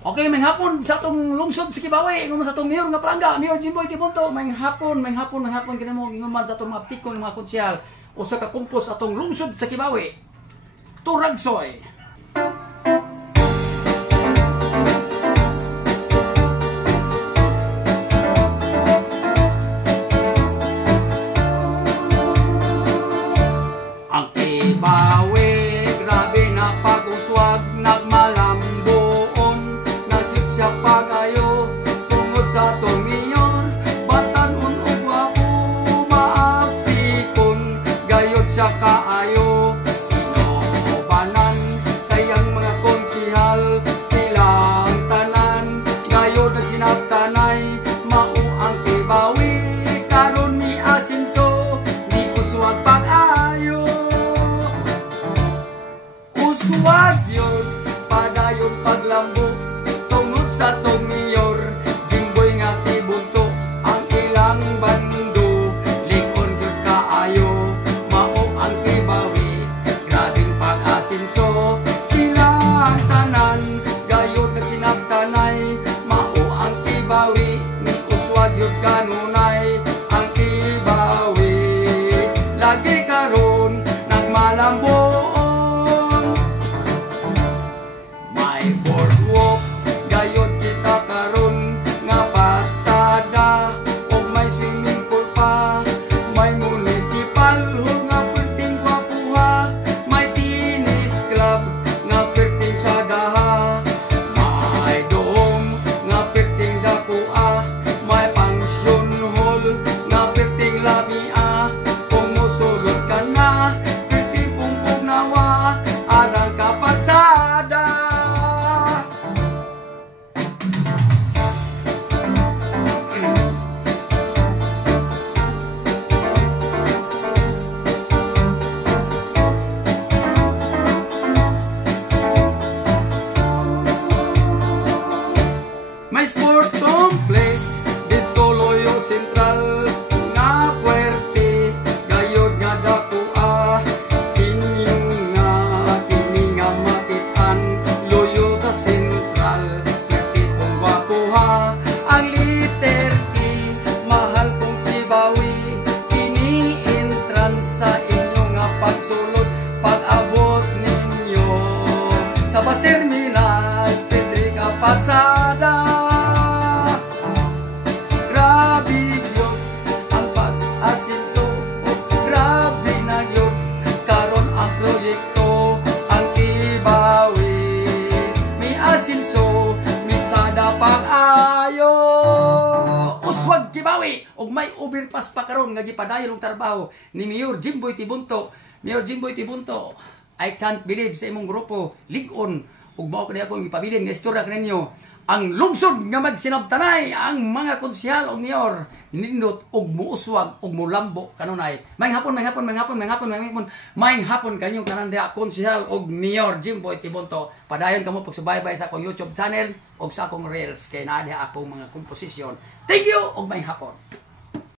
Okay, may hapon sa atong lungsod sa Kibawe, ingon sa atong mayor nga palangga, Mayor Jimboy Tibunto, may hapon kinamo ingon man sa atong mga aptikon mga konsyal o sa kakumpos atong lungsod sa Kibawe. Turagsoy. Ang Kibawe, grabe na pag-uswag, nagmalambuon, nagyot siya pag-ayo, tungod sa atong mayor, batanon o gwapo, maapikon, gayot siya kaayo, inobanan, sayang mga konsihal, silang tanan, gayot at sinabtanay, mao ang Kibawe, karon ni asinso, ni uswag pag-ayo. Uswag yun, padayon paglambok, tungod sa tong mayor, Jimboy nga Tibunto, ang ilang bando, likon gyud kaayo, mao ang Kibawe, grabing pag-asinso, sila ang tanan, gayod na sinabtanay, mao ang Kibawe, ni uswag yun kanunay, ang Kibawe, lagi karon nagmalambok. May boardwalk, gayot kita karon nga pasada, og may swimming pool pa, may municipal hall nga perting gwapuha, may tennis club nga perting tsadaha, may dome nga perting dakua, may function hall nga perting labia, kung musulod ka na, perting pungpong nawa, arang kapatsada. May sport complex dito Loyo Central nga puwerte, gayod nga dakua, kini nga matitan, Loyo sa Central, puwerte kong gwapuha, ang liter K, mahal kong Kibawe, kini entrance sa inyo nga pagsulod, pag-abot ninyo sa bus terminal, pwede ka patsada. Grabe yun ang pag-asinso, grabe na yun karon ang proyekto, ang Kibawe, may asinso, minsada pag-ayo. Uswag Kibawe, ug may overpass pa karon nga gipadayon og trabaho ni Mayor Jimboy Tibunto. Mayor Jimboy Tibunto, I can't believe sa imong grupo, ligon, ug mao kani ako ipabilin nga istorya kaninyo. Ang lungsod nga magsinabtanay, ang mga konsehal o mayor, nindot og muuswag og mulambo kanunay. May hapon kanyong tanan diha konsehal og mayor Jimboy Tibunto. Padayon kamo pagsubaybay sa akong YouTube channel og sa akong reels kay naa diha akong mga komposisyon. Thank you og may hapon.